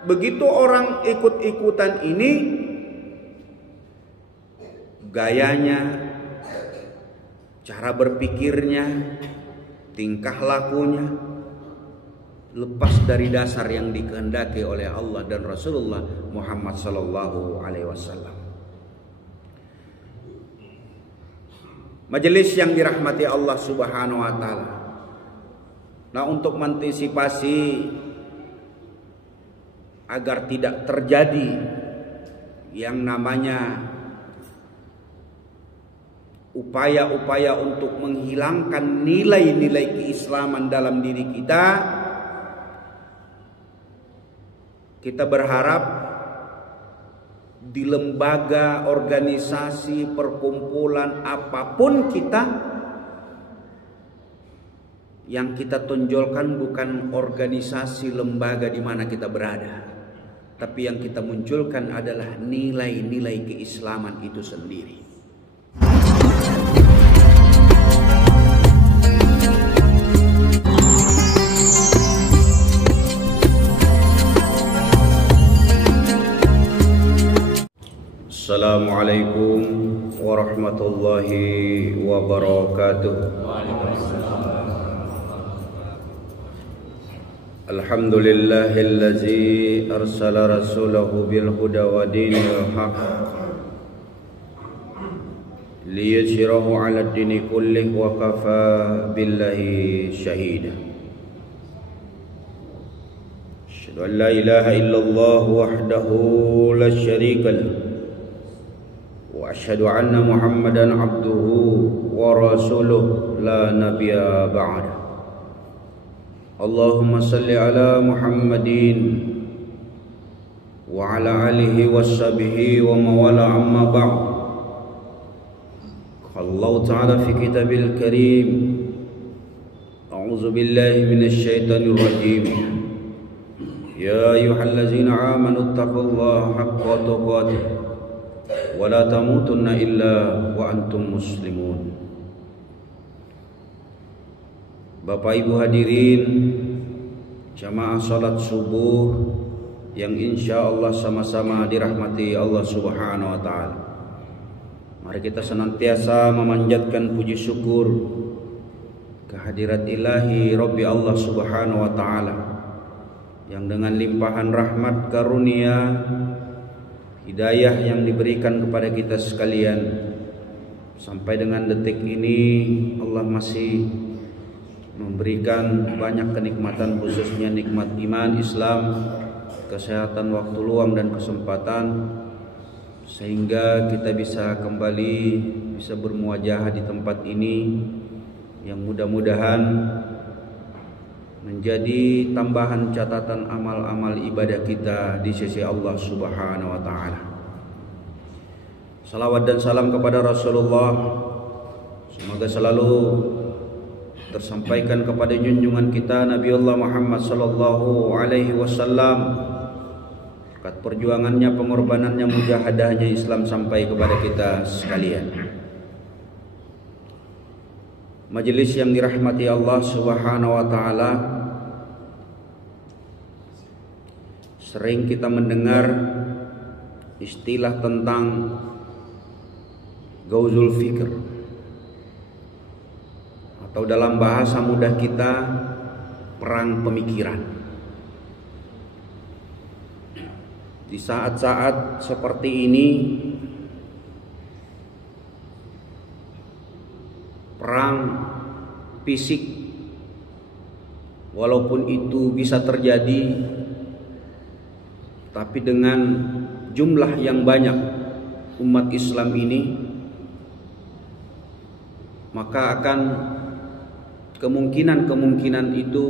Begitu orang ikut-ikutan ini, gayanya, cara berpikirnya, tingkah lakunya lepas dari dasar yang dikehendaki oleh Allah dan Rasulullah Muhammad sallallahu alaihi wasallam. Majelis yang dirahmati Allah Subhanahu wa taala. Nah, untuk mengantisipasi agar tidak terjadi yang namanya upaya-upaya untuk menghilangkan nilai-nilai keislaman dalam diri kita, kita berharap di lembaga, organisasi, perkumpulan apapun kita, yang kita tonjolkan bukan organisasi lembaga di mana kita berada, tapi yang kita munculkan adalah nilai-nilai keislaman itu sendiri. Assalamualaikum warahmatullahi wabarakatuh. Alhamdulillahillazi arsala rasulahu bil huda wa dinil haq liyudhhirahu 'ala ad-dini kullih wa kafa billahi shahida. Asyhadu an la ilaha illallah wahdahu la syarika lahu wa asyhadu anna Muhammadan abduhu wa rasuluh la nabiyya ba'da. Allahumma salli ala Muhammadin wa ala alihi washabihi wa mawala amma ba'd. Qala Allah ta'ala fi kitabil karim, a'udzu billahi minasy syaithanir rajim. Ya ayyuhallazina amanu taqullaha haqqa tuqatih wa la tamutunna illa wa antum muslimun. Bapak Ibu hadirin jamaah salat subuh yang insya Allah sama-sama dirahmati Allah Subhanahu wa ta'ala. Mari kita senantiasa memanjatkan puji syukur kehadirat ilahi Rabbi Allah Subhanahu wa ta'ala, yang dengan limpahan rahmat karunia hidayah yang diberikan kepada kita sekalian, sampai dengan detik ini Allah masih memberikan banyak kenikmatan, khususnya nikmat iman, Islam, kesehatan, waktu luang dan kesempatan, sehingga kita bisa kembali bisa bermuajahah di tempat ini, yang mudah-mudahan menjadi tambahan catatan amal-amal ibadah kita di sisi Allah Subhanahu wa ta'ala. Salawat dan salam kepada Rasulullah semoga selalu tersampaikan kepada junjungan kita Nabiullah Muhammad sallallahu alaihi wasallam, berkat perjuangannya, pengorbanannya, mujahadahnya Islam sampai kepada kita sekalian. Majelis yang dirahmati Allah Subhanahu wa taala, sering kita mendengar istilah tentang gauzul fikr, atau dalam bahasa mudah kita perang pemikiran. Di saat-saat seperti ini, perang fisik walaupun itu bisa terjadi, tapi dengan jumlah yang banyak umat Islam ini, maka akan kemungkinan itu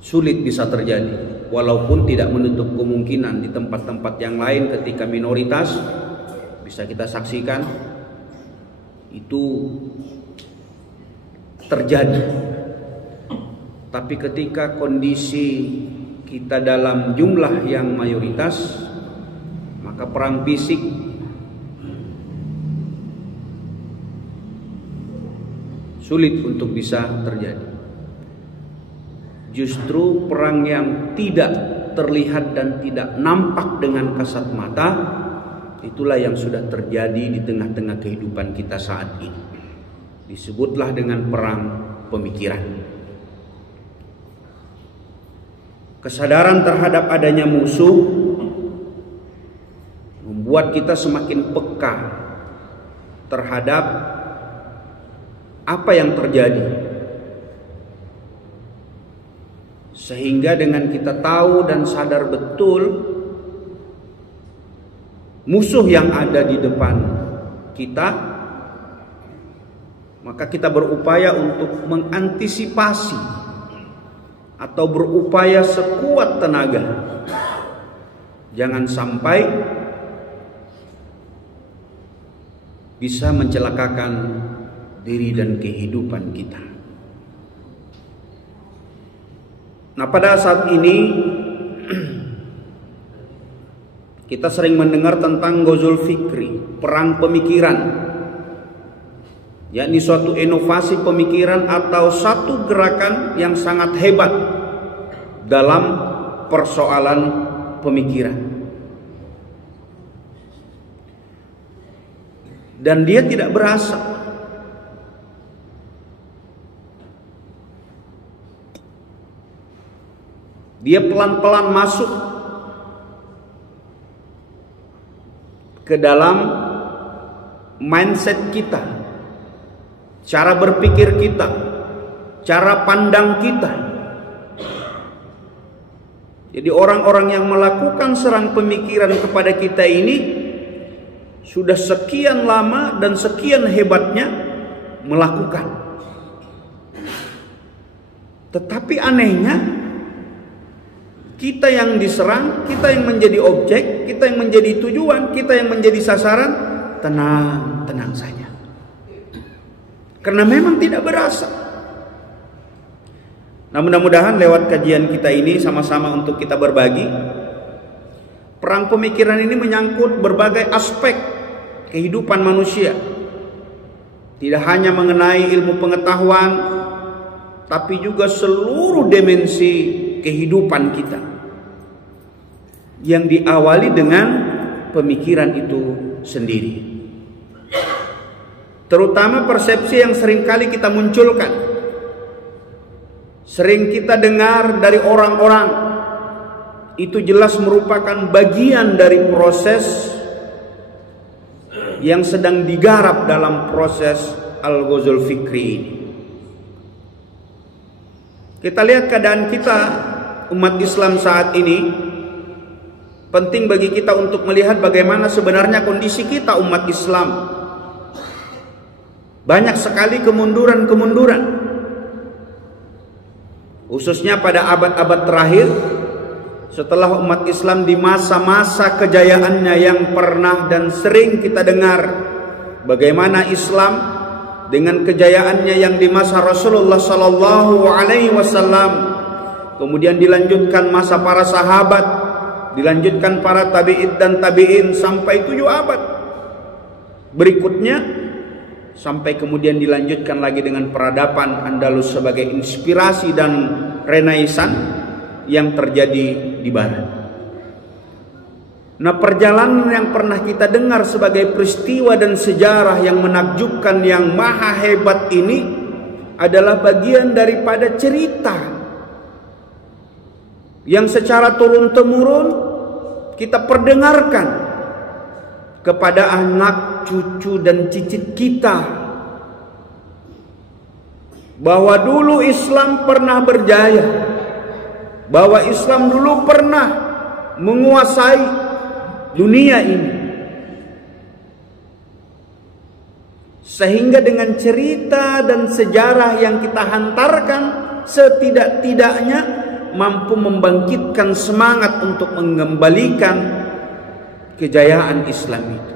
sulit bisa terjadi, walaupun tidak menutup kemungkinan di tempat-tempat yang lain ketika minoritas bisa kita saksikan itu terjadi. Tapi ketika kondisi kita dalam jumlah yang mayoritas, maka perang fisik sulit untuk bisa terjadi. justru perang yang tidak terlihat dan tidak nampak dengan kasat mata, itulah yang sudah terjadi di tengah-tengah kehidupan kita saat ini. Disebutlah dengan perang pemikiran. Kesadaran terhadap adanya musuh membuat kita semakin peka terhadap apa yang terjadi, sehingga dengan kita tahu dan sadar betul musuh yang ada di depan kita, maka kita berupaya untuk mengantisipasi atau berupaya sekuat tenaga jangan sampai bisa mencelakakan diri dan kehidupan kita. Nah, pada saat ini kita sering mendengar tentang Ghazul Fikri, perang pemikiran, yakni suatu inovasi pemikiran atau satu gerakan yang sangat hebat dalam persoalan pemikiran. Dan dia tidak berasa. Dia pelan-pelan masuk ke dalam mindset kita, cara berpikir kita, cara pandang kita. Jadi orang-orang yang melakukan serang pemikiran kepada kita ini sudah sekian lama dan sekian hebatnya melakukan. Tetapi anehnya, kita yang diserang, kita yang menjadi objek, kita yang menjadi tujuan, kita yang menjadi sasaran, tenang saja. Karena memang tidak berasa. Nah, mudah-mudahan lewat kajian kita ini sama-sama untuk kita berbagi. Perang pemikiran ini menyangkut berbagai aspek kehidupan manusia. Tidak hanya mengenai ilmu pengetahuan, tapi juga seluruh dimensi kehidupan kita yang diawali dengan pemikiran itu sendiri. Terutama persepsi yang seringkali kita munculkan, sering kita dengar dari orang-orang, itu jelas merupakan bagian dari proses yang sedang digarap dalam proses Al-Ghazul Fikri ini. Kita lihat keadaan kita umat Islam saat ini. Penting bagi kita untuk melihat bagaimana sebenarnya kondisi kita umat Islam. Banyak sekali kemunduran-kemunduran, khususnya pada abad-abad terakhir, setelah umat Islam di masa-masa kejayaannya yang pernah dan sering kita dengar bagaimana Islam dengan kejayaannya yang di masa Rasulullah Sallallahu Alaihi Wasallam, kemudian dilanjutkan masa para sahabat, dilanjutkan para tabi'in dan tabi'in sampai 7 abad berikutnya, sampai kemudian dilanjutkan lagi dengan peradaban Andalus sebagai inspirasi dan Renaissance yang terjadi di barat. Nah, perjalanan yang pernah kita dengar sebagai peristiwa dan sejarah yang menakjubkan, yang maha hebat ini adalah bagian daripada cerita yang secara turun-temurun kita perdengarkan kepada anak, cucu, dan cicit kita, bahwa dulu Islam pernah berjaya, bahwa Islam dulu pernah menguasai dunia ini. Sehingga dengan cerita dan sejarah yang kita hantarkan, setidak-tidaknya mampu membangkitkan semangat untuk mengembalikan kejayaan Islam itu.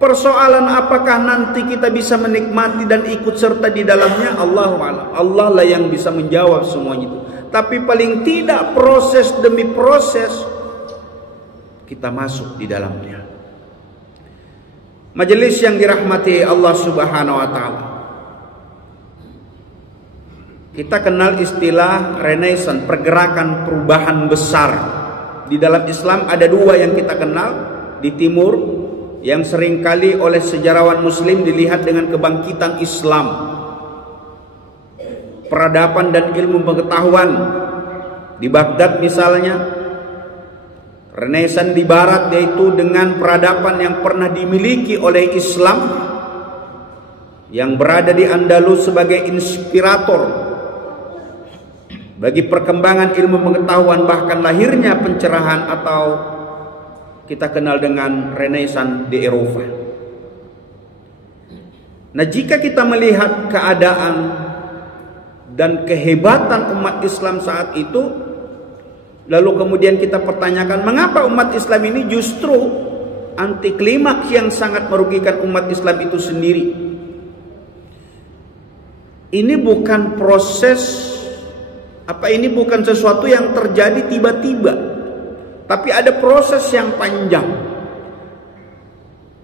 Persoalan apakah nanti kita bisa menikmati dan ikut serta di dalamnya, Allah lah yang bisa menjawab semuanya itu. Tapi paling tidak proses demi proses kita masuk di dalamnya. Majelis yang dirahmati Allah Subhanahu wa taala. Kita kenal istilah Renaissance, pergerakan perubahan besar. Di dalam Islam ada dua yang kita kenal di timur, yang seringkali oleh sejarawan muslim dilihat dengan kebangkitan Islam, peradaban dan ilmu pengetahuan. Di Baghdad misalnya, Renaissance di barat, yaitu dengan peradaban yang pernah dimiliki oleh Islam, yang berada di Andalus sebagai inspirator bagi perkembangan ilmu pengetahuan, bahkan lahirnya pencerahan atau kita kenal dengan Renaissance di Eropa. Nah, jika kita melihat keadaan dan kehebatan umat Islam saat itu, lalu kemudian kita pertanyakan, mengapa umat Islam ini justru anti klimaks yang sangat merugikan umat Islam itu sendiri? Ini bukan proses ini bukan sesuatu yang terjadi tiba-tiba, tapi ada proses yang panjang.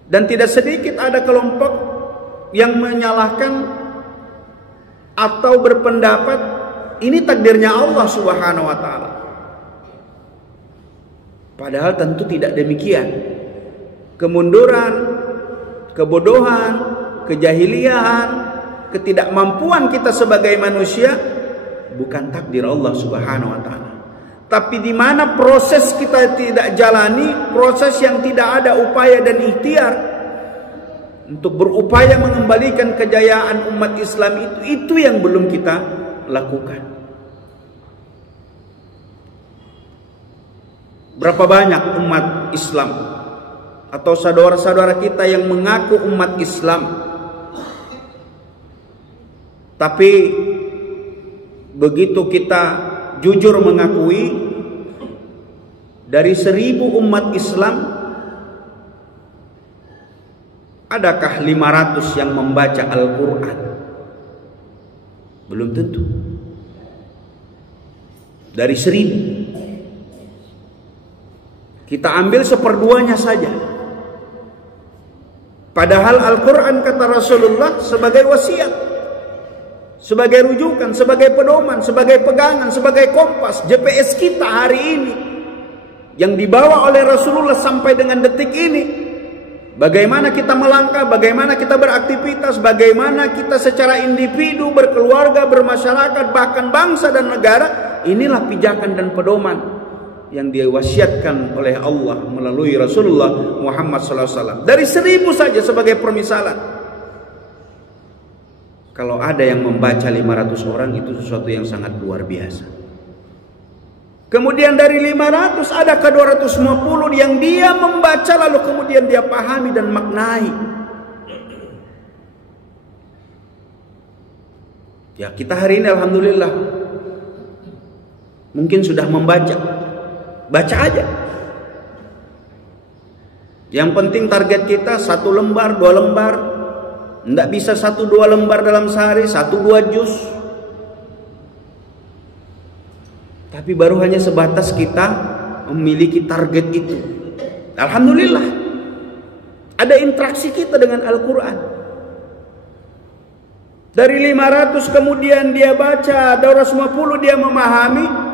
Dan tidak sedikit ada kelompok yang menyalahkan atau berpendapat ini takdirnya Allah Subhanahu wa taala. Padahal tentu tidak demikian. Kemunduran, kebodohan, kejahiliaan, ketidakmampuan kita sebagai manusia bukan takdir Allah Subhanahu wa taala. Tapi di mana proses kita tidak jalani, proses yang tidak ada upaya dan ikhtiar untuk berupaya mengembalikan kejayaan umat Islam itu yang belum kita lakukan. Berapa banyak umat Islam atau saudara-saudara kita yang mengaku umat Islam, tapi begitu kita jujur mengakui, dari 1000 umat Islam, adakah 500 yang membaca Al-Quran? Belum tentu. Dari 1000 kita ambil 1/2-nya saja. Padahal Al-Quran, kata Rasulullah, sebagai wasiat, sebagai rujukan, sebagai pedoman, sebagai pegangan, sebagai kompas, GPS kita hari ini, yang dibawa oleh Rasulullah sampai dengan detik ini. Bagaimana kita melangkah, bagaimana kita beraktivitas, bagaimana kita secara individu, berkeluarga, bermasyarakat, bahkan bangsa dan negara. Inilah pijakan dan pedoman yang diwasiatkan oleh Allah melalui Rasulullah Muhammad SAW. Dari 1000 saja sebagai permisalan. Kalau ada yang membaca 500 orang, itu sesuatu yang sangat luar biasa. Kemudian dari 500 ada ke 250 yang dia membaca lalu kemudian dia pahami dan maknai. Ya, kita hari ini alhamdulillah mungkin sudah membaca. Baca aja. Yang penting target kita 1 lembar, 2 lembar. Tidak bisa 1-2 lembar dalam sehari, 1-2 juz. Tapi baru hanya sebatas kita memiliki target itu. Alhamdulillah. Ada interaksi kita dengan Al-Quran. Dari 500 kemudian dia baca, 250 dia memahami.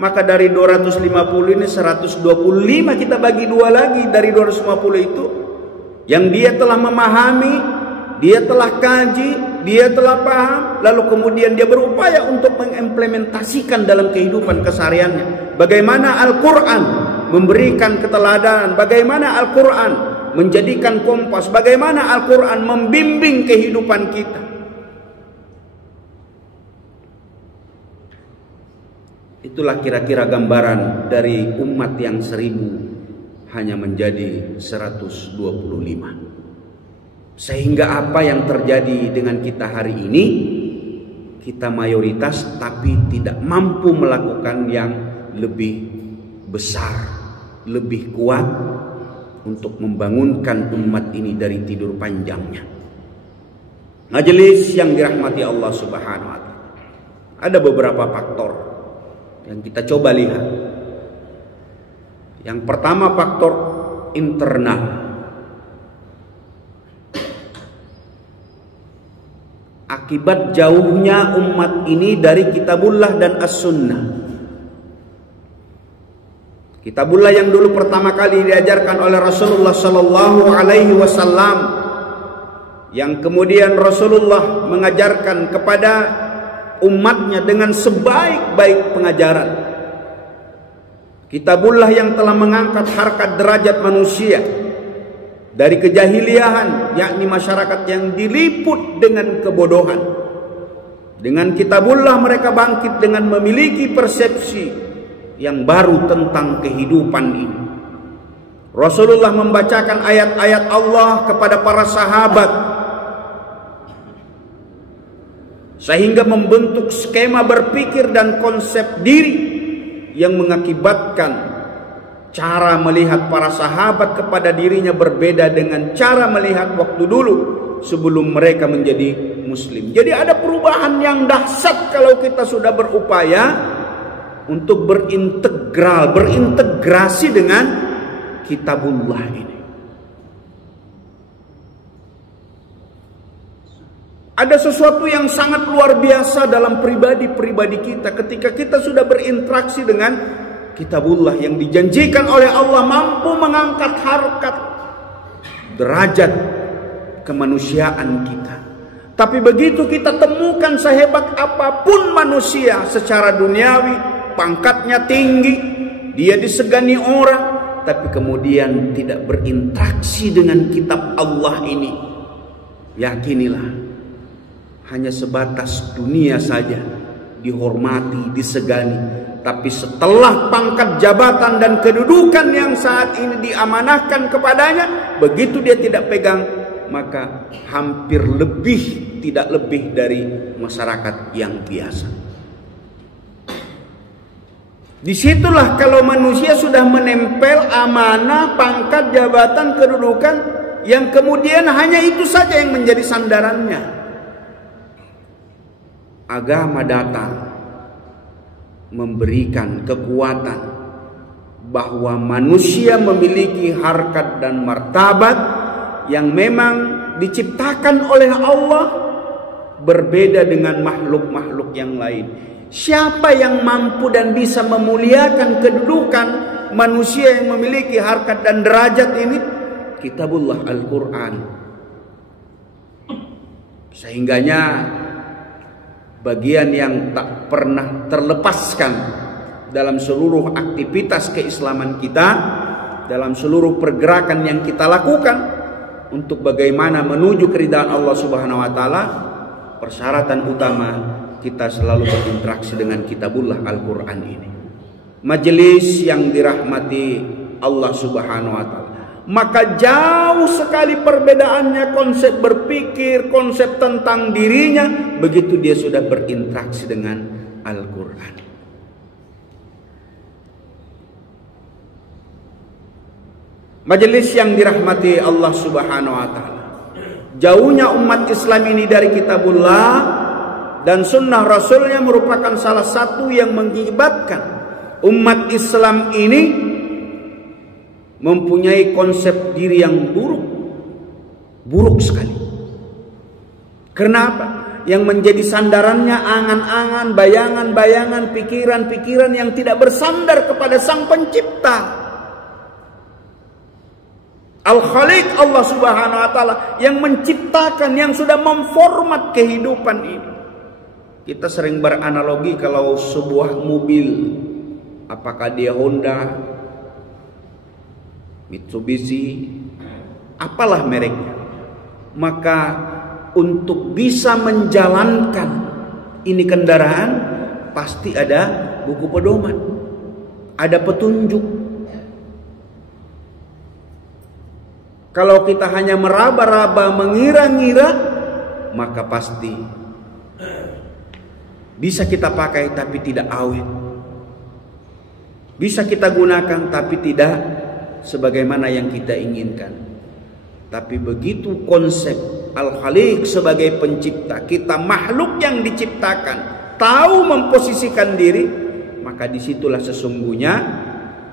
Maka dari 250 ini 125 kita bagi 2 lagi dari 250 itu. Yang dia telah memahami, dia telah kaji, dia telah paham, lalu kemudian dia berupaya untuk mengimplementasikan dalam kehidupan kesehariannya. Bagaimana Al-Quran memberikan keteladanan, bagaimana Al-Quran menjadikan kompas, bagaimana Al-Quran membimbing kehidupan kita. Itulah kira-kira gambaran dari umat yang 1000 hanya menjadi 125. Sehingga apa yang terjadi dengan kita hari ini, kita mayoritas tapi tidak mampu melakukan yang lebih besar, lebih kuat untuk membangunkan umat ini dari tidur panjangnya. Majelis yang dirahmati Allah Subhanahu wa taala. Ada beberapa faktor yang kita coba lihat. Yang pertama, faktor internal. akibat jauhnya umat ini dari kitabullah dan as-sunnah. Kitabullah yang dulu pertama kali diajarkan oleh Rasulullah sallallahu alaihi wasallam, yang kemudian Rasulullah mengajarkan kepada umatnya dengan sebaik-baik pengajaran. Kitabullah yang telah mengangkat harkat derajat manusia dari kejahiliahan, yakni masyarakat yang diliput dengan kebodohan. Dengan kitabullah mereka bangkit dengan memiliki persepsi yang baru tentang kehidupan ini. Rasulullah membacakan ayat-ayat Allah kepada para sahabat, sehingga membentuk skema berpikir dan konsep diri yang mengakibatkan cara melihat para sahabat kepada dirinya berbeda dengan cara melihat waktu dulu sebelum mereka menjadi muslim. Jadi ada perubahan yang dahsyat kalau kita sudah berupaya untuk berintegrasi dengan kitabullah ini. Ada sesuatu yang sangat luar biasa dalam pribadi-pribadi kita ketika kita sudah berinteraksi dengan kitabullah yang dijanjikan oleh Allah mampu mengangkat harkat derajat kemanusiaan kita. Tapi begitu kita temukan sehebat apapun manusia secara duniawi, pangkatnya tinggi, dia disegani orang, tapi kemudian tidak berinteraksi dengan kitab Allah ini, yakinilah hanya sebatas dunia saja dihormati, disegani. Tapi setelah pangkat jabatan dan kedudukan yang saat ini diamanahkan kepadanya, begitu dia tidak pegang, maka hampir tidak lebih dari masyarakat yang biasa. Disitulah kalau manusia sudah menempel amanah, pangkat, jabatan, kedudukan, yang kemudian hanya itu saja yang menjadi sandarannya. Agama datang memberikan kekuatan bahwa manusia memiliki harkat dan martabat yang memang diciptakan oleh Allah berbeda dengan makhluk-makhluk yang lain. Siapa yang mampu dan bisa memuliakan kedudukan manusia yang memiliki harkat dan derajat ini? Kitabullah Al-Quran. Sehingganya bagian yang tak pernah terlepaskan dalam seluruh aktivitas keislaman kita, dalam seluruh pergerakan yang kita lakukan untuk bagaimana menuju keridhaan Allah Subhanahu wa taala, persyaratan utama kita selalu berinteraksi dengan kitabullah Al-Quran ini. Majelis yang dirahmati Allah Subhanahu wa taala, maka jauh sekali perbedaannya konsep berpikir, konsep tentang dirinya begitu dia sudah berinteraksi dengan Al-Quran. Majelis yang dirahmati Allah Subhanahu wa taala, jauhnya umat Islam ini dari kitabullah dan sunnah Rasulnya merupakan salah satu yang mengibatkan umat Islam ini mempunyai konsep diri yang buruk sekali. Kenapa? Yang menjadi sandarannya angan-angan, bayangan-bayangan, pikiran-pikiran yang tidak bersandar kepada Sang Pencipta. Al-Khaliq Allah Subhanahu wa taala yang menciptakan, yang sudah memformat kehidupan ini. Kita sering beranalogi kalau sebuah mobil, apakah dia Honda, Mitsubishi, apalah mereknya, maka untuk bisa menjalankan ini kendaraan pasti ada buku pedoman, ada petunjuk. Kalau kita hanya meraba-raba, mengira-ngira, maka pasti bisa kita pakai tapi tidak awet, bisa kita gunakan tapi tidak sebagaimana yang kita inginkan. Tapi begitu konsep Al-Khaliq sebagai pencipta, kita makhluk yang diciptakan, tahu memposisikan diri, maka disitulah sesungguhnya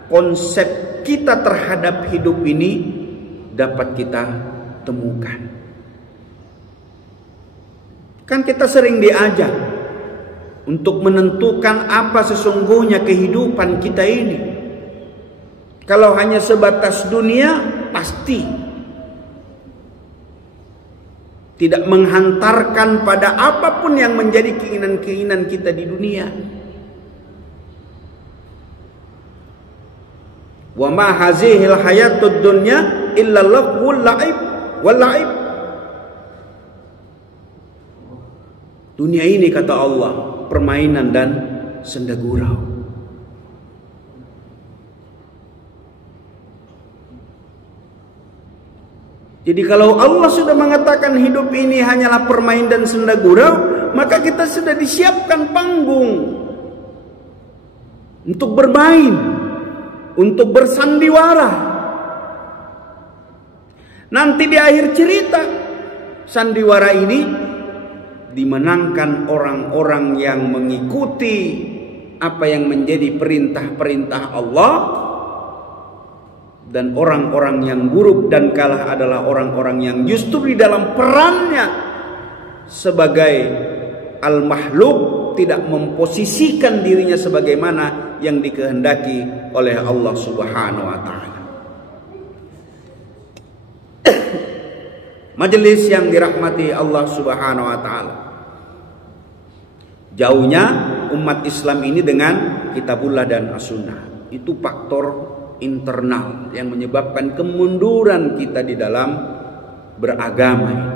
konsep kita terhadap hidup ini dapat kita temukan. Kan kita sering diajak untuk menentukan apa sesungguhnya kehidupan kita ini. Kalau hanya sebatas dunia, pasti tidak menghantarkan pada apapun yang menjadi keinginan-keinginan kita di dunia. Wa ma hazihil hayatud dunya illa lahwul la'ib wal la'ib. Dunia ini, kata Allah, permainan dan senda gurau. Jadi kalau Allah sudah mengatakan hidup ini hanyalah permain dan senda gurau, maka kita sudah disiapkan panggung untuk bermain, untuk bersandiwara. Nanti di akhir cerita, sandiwara ini dimenangkan orang-orang yang mengikuti apa yang menjadi perintah-perintah Allah. Dan orang-orang yang buruk dan kalah adalah orang-orang yang justru di dalam perannya sebagai al-makhluk tidak memposisikan dirinya sebagaimana yang dikehendaki oleh Allah Subhanahu wa taala. Majelis yang dirahmati Allah Subhanahu wa taala. Jauhnya umat Islam ini dengan Kitabullah dan As-Sunnah. Itu faktor internal yang menyebabkan kemunduran kita di dalam beragama ini,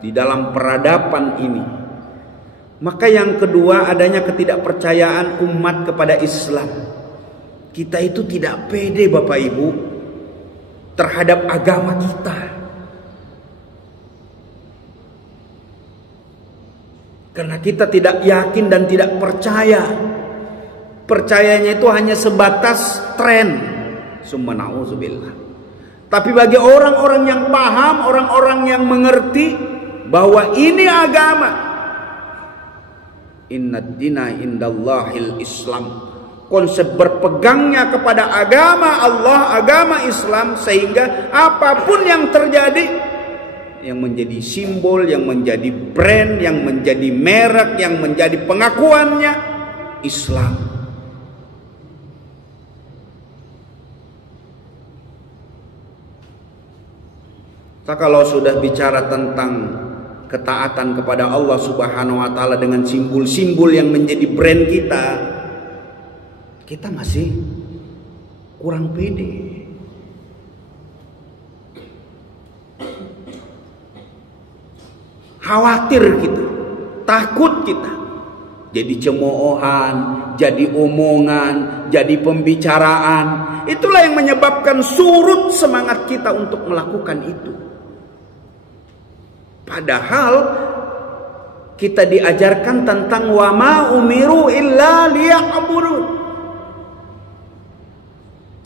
di dalam peradaban ini. Maka yang kedua, adanya ketidakpercayaan umat kepada Islam. Kita itu tidak pede, Bapak Ibu, terhadap agama kita. Karena kita tidak yakin dan tidak percaya. Percayanya itu hanya sebatas tren. Summa na'udzubillah. Tapi bagi orang-orang yang paham, orang-orang yang mengerti bahwa ini agama, innad dina indallahil Islam, konsep berpegangnya kepada agama Allah, agama Islam, sehingga apapun yang terjadi, yang menjadi simbol, yang menjadi brand, yang menjadi merek, yang menjadi pengakuannya Islam. Kalau sudah bicara tentang ketaatan kepada Allah Subhanahu wa taala dengan simbol-simbol yang menjadi brand kita, kita masih kurang pede. Khawatir kita, takut kita. Jadi cemoohan, jadi omongan, jadi pembicaraan. Itulah yang menyebabkan surut semangat kita untuk melakukan itu. Padahal kita diajarkan tentang wa ma umiru illa liya'budun.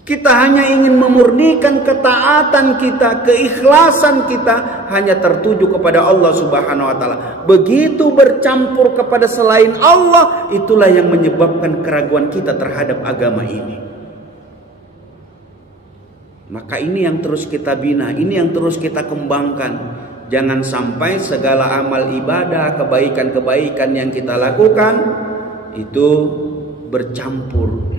Kita hanya ingin memurnikan ketaatan kita, keikhlasan kita hanya tertuju kepada Allah Subhanahu wa taala. Begitu bercampur kepada selain Allah, itulah yang menyebabkan keraguan kita terhadap agama ini. Maka ini yang terus kita bina, ini yang terus kita kembangkan. Jangan sampai segala amal ibadah, kebaikan-kebaikan yang kita lakukan itu bercampur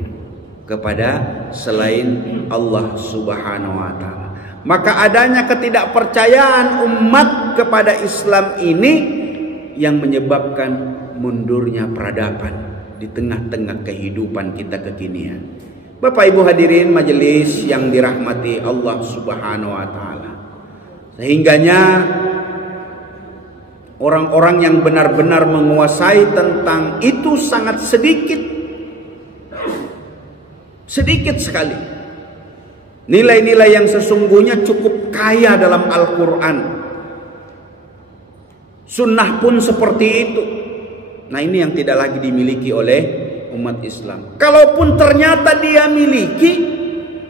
kepada selain Allah Subhanahu wa taala. Maka adanya ketidakpercayaan umat kepada Islam ini yang menyebabkan mundurnya peradaban di tengah-tengah kehidupan kita kekinian. Bapak Ibu hadirin majelis yang dirahmati Allah Subhanahu wa taala. Sehingganya orang-orang yang benar-benar menguasai tentang itu sangat sedikit. Sedikit sekali. Nilai-nilai yang sesungguhnya cukup kaya dalam Al-Quran. Sunnah pun seperti itu. Nah, ini yang tidak lagi dimiliki oleh umat Islam. Kalaupun ternyata dia miliki,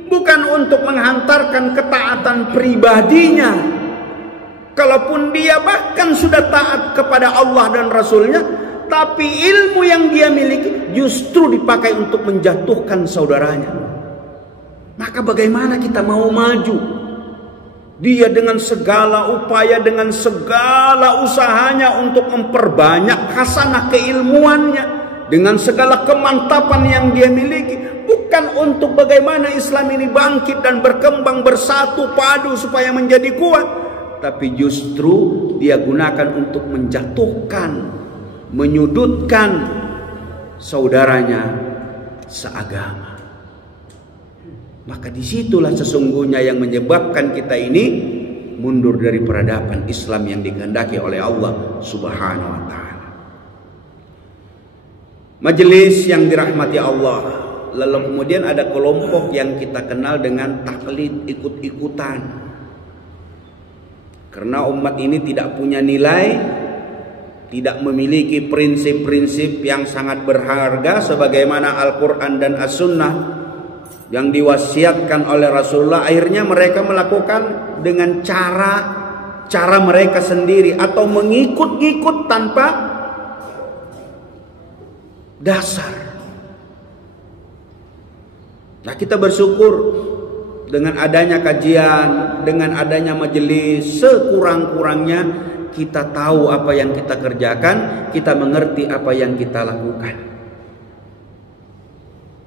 bukan untuk menghantarkan ketaatan pribadinya. Kalaupun dia bahkan sudah taat kepada Allah dan Rasulnya, tapi ilmu yang dia miliki justru dipakai untuk menjatuhkan saudaranya. Maka bagaimana kita mau maju? Dia dengan segala upaya, dengan segala usahanya untuk memperbanyak hasanah keilmuannya, dengan segala kemantapan yang dia miliki, bukan untuk bagaimana Islam ini bangkit dan berkembang bersatu padu supaya menjadi kuat, tapi justru dia gunakan untuk menjatuhkan, menyudutkan saudaranya seagama. Maka disitulah sesungguhnya yang menyebabkan kita ini mundur dari peradaban Islam yang dikehendaki oleh Allah Subhanahu wa ta'ala. Majelis yang dirahmati Allah, lalu kemudian ada kelompok yang kita kenal dengan taklid, ikut-ikutan. Karena umat ini tidak punya nilai, tidak memiliki prinsip-prinsip yang sangat berharga sebagaimana Al-Quran dan As-Sunnah yang diwasiatkan oleh Rasulullah. Akhirnya mereka melakukan dengan cara mereka sendiri atau mengikut-ikut tanpa dasar. Nah, kita bersyukur dengan adanya kajian, dengan adanya majelis, sekurang-kurangnya kita tahu apa yang kita kerjakan, kita mengerti apa yang kita lakukan.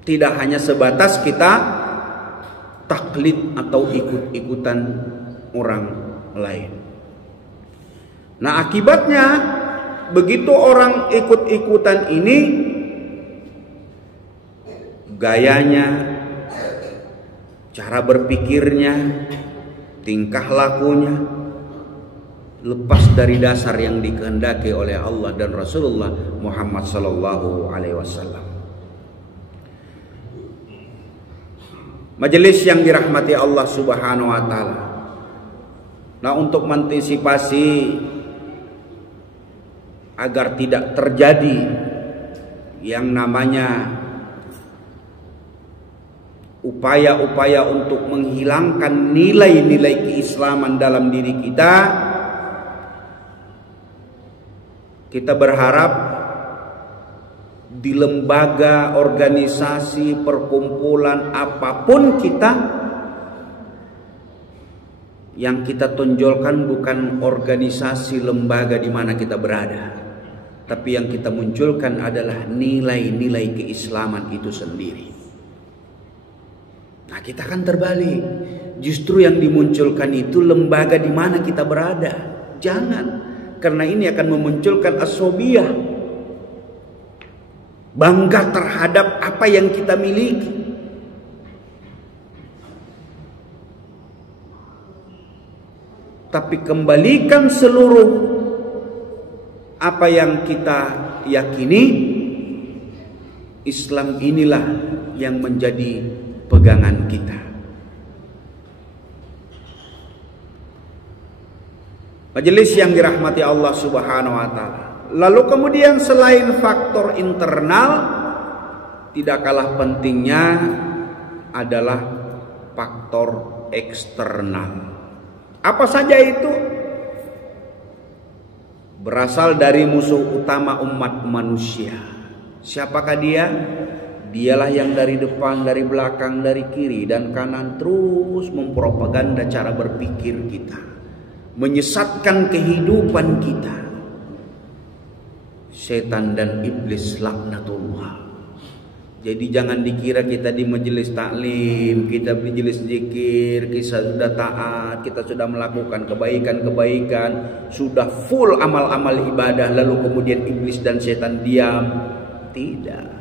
Tidak hanya sebatas kita taklid atau ikut-ikutan orang lain. Nah, akibatnya begitu orang ikut-ikutan ini, gayanya, cara berpikirnya, tingkah lakunya lepas dari dasar yang dikehendaki oleh Allah dan Rasulullah Muhammad sallallahu alaihi wasallam. Majelis yang dirahmati Allah Subhanahu wa ta'ala. Nah, untuk mengantisipasi agar tidak terjadi yang namanya upaya-upaya untuk menghilangkan nilai-nilai keislaman dalam diri kita, kita berharap di lembaga, organisasi, perkumpulan apapun kita, yang kita tonjolkan bukan organisasi lembaga di mana kita berada, tapi yang kita munculkan adalah nilai-nilai keislaman itu sendiri. Nah, kita kan terbalik. Justru yang dimunculkan itu lembaga di mana kita berada. Jangan, karena ini akan memunculkan asobiyah, bangga terhadap apa yang kita miliki. Tapi kembalikan seluruh apa yang kita yakini, Islam inilah yang menjadi pegangan kita. Majelis yang dirahmati Allah Subhanahu wa ta'ala. Lalu kemudian selain faktor internal, tidak kalah pentingnya adalah faktor eksternal. Apa saja itu? Berasal dari musuh utama umat manusia. Siapakah dia? Dialah yang dari depan, dari belakang, dari kiri dan kanan terus mempropaganda cara berpikir kita, menyesatkan kehidupan kita. Setan dan iblis laknatullah. Jadi jangan dikira kita di majelis taklim, kita di majelis zikir, kita sudah taat, kita sudah melakukan kebaikan-kebaikan, sudah full amal-amal ibadah, lalu kemudian iblis dan setan diam. Tidak.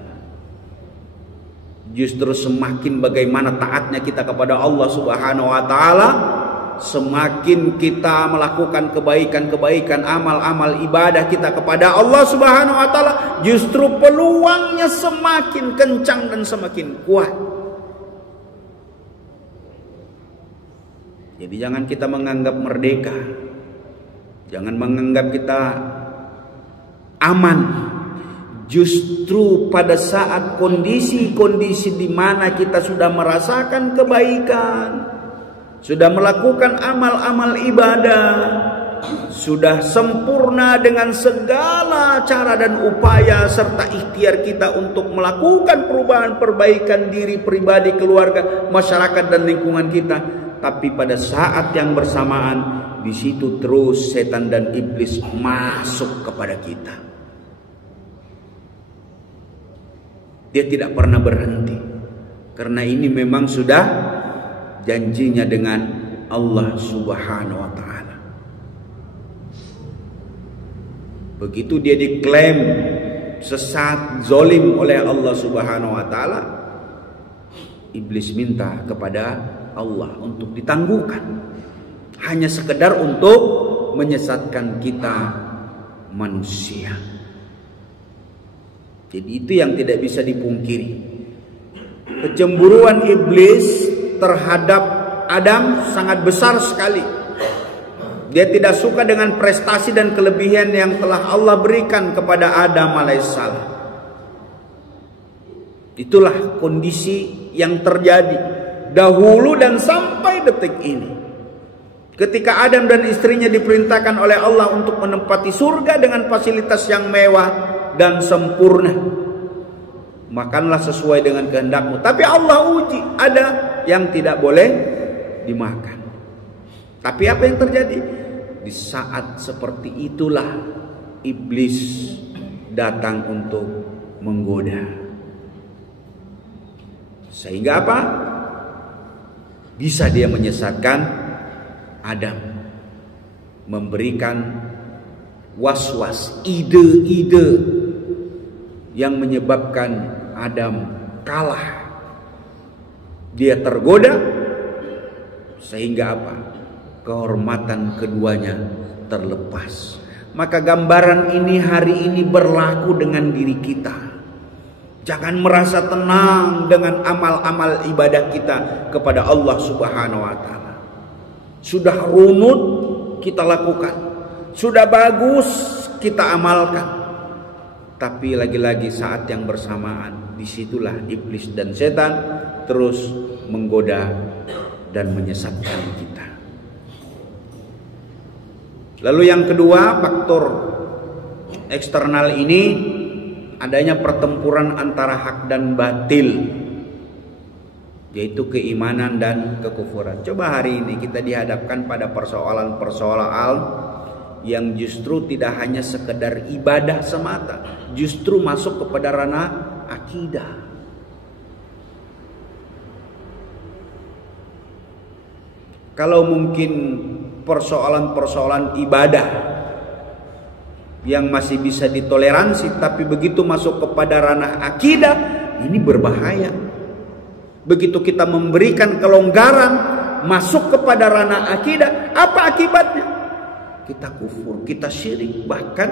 Justru semakin bagaimana taatnya kita kepada Allah Subhanahu wa ta'ala, semakin kita melakukan kebaikan-kebaikan, amal-amal ibadah kita kepada Allah Subhanahu wa ta'ala, justru peluangnya semakin kencang dan semakin kuat. Jadi jangan kita menganggap merdeka, jangan menganggap kita aman. Justru pada saat kondisi-kondisi di mana kita sudah merasakan kebaikan, sudah melakukan amal-amal ibadah, sudah sempurna dengan segala cara dan upaya serta ikhtiar kita untuk melakukan perubahan perbaikan diri pribadi, keluarga, masyarakat dan lingkungan kita, tapi pada saat yang bersamaan di situ terus setan dan iblis masuk kepada kita. Dia tidak pernah berhenti, karena ini memang sudah janjinya dengan Allah Subhanahu wa Ta'ala. Begitu dia diklaim sesat, zolim oleh Allah Subhanahu wa Ta'ala, iblis minta kepada Allah untuk ditangguhkan, hanya sekedar untuk menyesatkan kita manusia. Jadi itu yang tidak bisa dipungkiri. Kecemburuan iblis terhadap Adam sangat besar sekali. Dia tidak suka dengan prestasi dan kelebihan yang telah Allah berikan kepada Adam alaihissalam. Itulah kondisi yang terjadi dahulu dan sampai detik ini. Ketika Adam dan istrinya diperintahkan oleh Allah untuk menempati surga dengan fasilitas yang mewah dan sempurna. Makanlah sesuai dengan kehendakmu. Tapi Allah uji, ada yang tidak boleh dimakan. Tapi apa yang terjadi? Di saat seperti itulah iblis datang untuk menggoda. Sehingga apa? Bisa dia menyesatkan Adam, memberikan was-was, ide-ide yang menyebabkan Adam kalah. Dia tergoda, sehingga apa? Kehormatan keduanya terlepas. Maka gambaran ini hari ini berlaku dengan diri kita. Jangan merasa tenang dengan amal-amal ibadah kita kepada Allah Subhanahu wa Ta'ala. Sudah runut kita lakukan, sudah bagus kita amalkan. Tapi lagi-lagi saat yang bersamaan, disitulah iblis dan setan terus menggoda dan menyesatkan kita. Lalu yang kedua, faktor eksternal ini adanya pertempuran antara hak dan batil, yaitu keimanan dan kekufuran. Coba hari ini kita dihadapkan pada persoalan-persoalan yang justru tidak hanya sekedar ibadah semata, justru masuk kepada ranah akidah. Kalau mungkin persoalan-persoalan ibadah yang masih bisa ditoleransi, tapi begitu masuk kepada ranah akidah, ini berbahaya. Begitu kita memberikan kelonggaran masuk kepada ranah akidah, apa akibatnya? Kita kufur, kita syirik, bahkan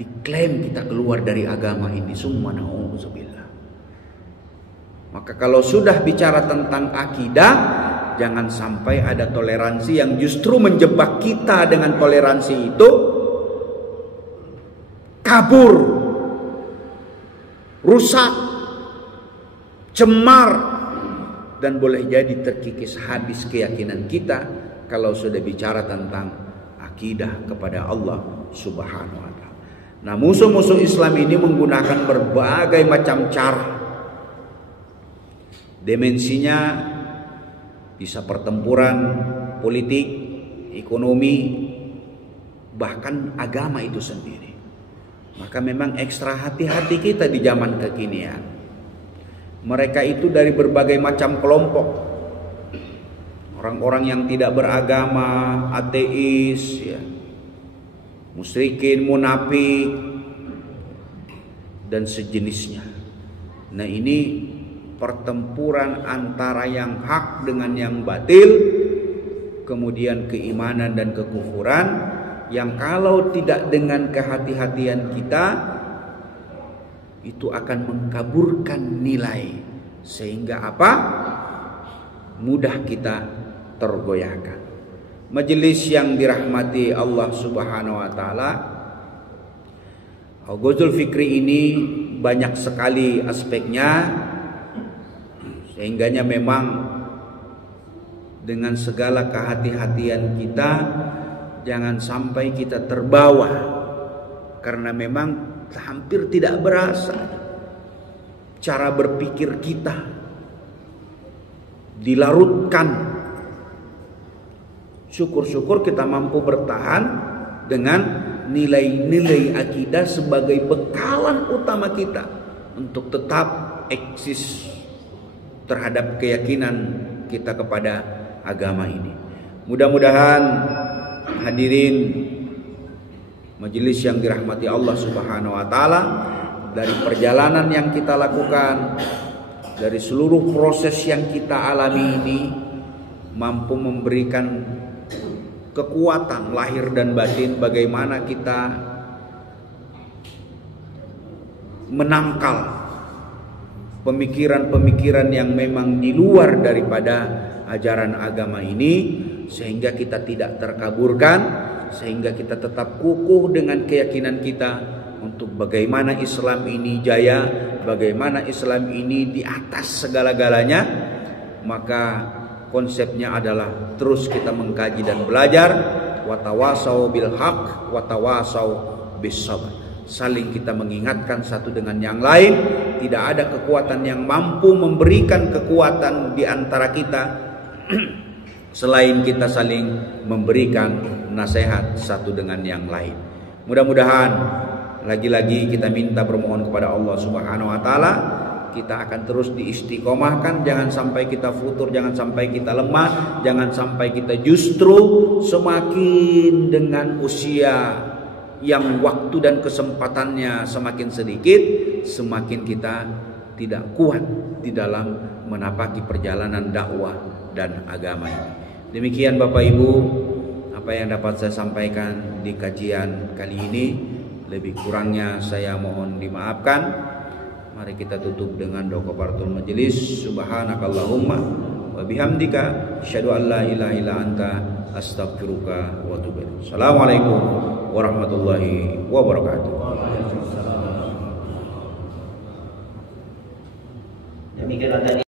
diklaim kita keluar dari agama ini. Summa na'udzubillah. Maka kalau sudah bicara tentang akidah, jangan sampai ada toleransi yang justru menjebak kita dengan toleransi itu kabur, rusak, cemar, dan boleh jadi terkikis habis keyakinan kita kalau sudah bicara tentang akidah kepada Allah Subhanahu wa Ta'ala. Nah, musuh-musuh Islam ini menggunakan berbagai macam cara. Dimensinya bisa pertempuran politik, ekonomi, bahkan agama itu sendiri. Maka memang ekstra hati-hati kita di zaman kekinian. Mereka itu dari berbagai macam kelompok. Orang-orang yang tidak beragama, ateis, ya, musyrikin, munafik, dan sejenisnya. Nah, ini pertempuran antara yang hak dengan yang batil, kemudian keimanan dan kekufuran, yang kalau tidak dengan kehati-hatian kita itu akan mengkaburkan nilai, sehingga apa? Mudah kita tergoyahkan. Majelis yang dirahmati Allah Subhanahu wa Ta'ala, Ghazul Fikri ini banyak sekali aspeknya, sehingganya memang dengan segala kehati-hatian kita jangan sampai kita terbawa, karena memang hampir tidak berasa cara berpikir kita dilarutkan Syukur-syukur kita mampu bertahan dengan nilai-nilai akidah sebagai bekalan utama kita untuk tetap eksis terhadap keyakinan kita kepada agama ini. Mudah-mudahan hadirin majelis yang dirahmati Allah Subhanahu wa taala, dari perjalanan yang kita lakukan, dari seluruh proses yang kita alami ini mampu memberikan kekuatan lahir dan batin bagaimana kita menangkal pemikiran-pemikiran yang memang di luar daripada ajaran agama ini, sehingga kita tidak terkaburkan, sehingga kita tetap kukuh dengan keyakinan kita untuk bagaimana Islam ini jaya, bagaimana Islam ini di atas segala-galanya. Maka konsepnya adalah terus kita mengkaji dan belajar, watawasau bil haq watawasau bis sabr. Saling kita mengingatkan satu dengan yang lain. Tidak ada kekuatan yang mampu memberikan kekuatan di antara kita selain kita saling memberikan nasihat satu dengan yang lain. Mudah-mudahan lagi-lagi kita minta bermohon kepada Allah Subhanahu wa taala, kita akan terus diistiqomahkan, jangan sampai kita futur, jangan sampai kita lemah, jangan sampai kita justru semakin dengan usia yang waktu dan kesempatannya semakin sedikit, semakin kita tidak kuat di dalam menapaki perjalanan dakwah dan agama ini. Demikian Bapak Ibu apa yang dapat saya sampaikan di kajian kali ini. Lebih kurangnya saya mohon dimaafkan. Mari kita tutup dengan doa kafaratul majelis. Subhanakallahumma wa bihamdika asyhadu an la ilaha illa anta astaghfiruka wa atubu ilaik. Assalamualaikum warahmatullahi wabarakatuh. Demikian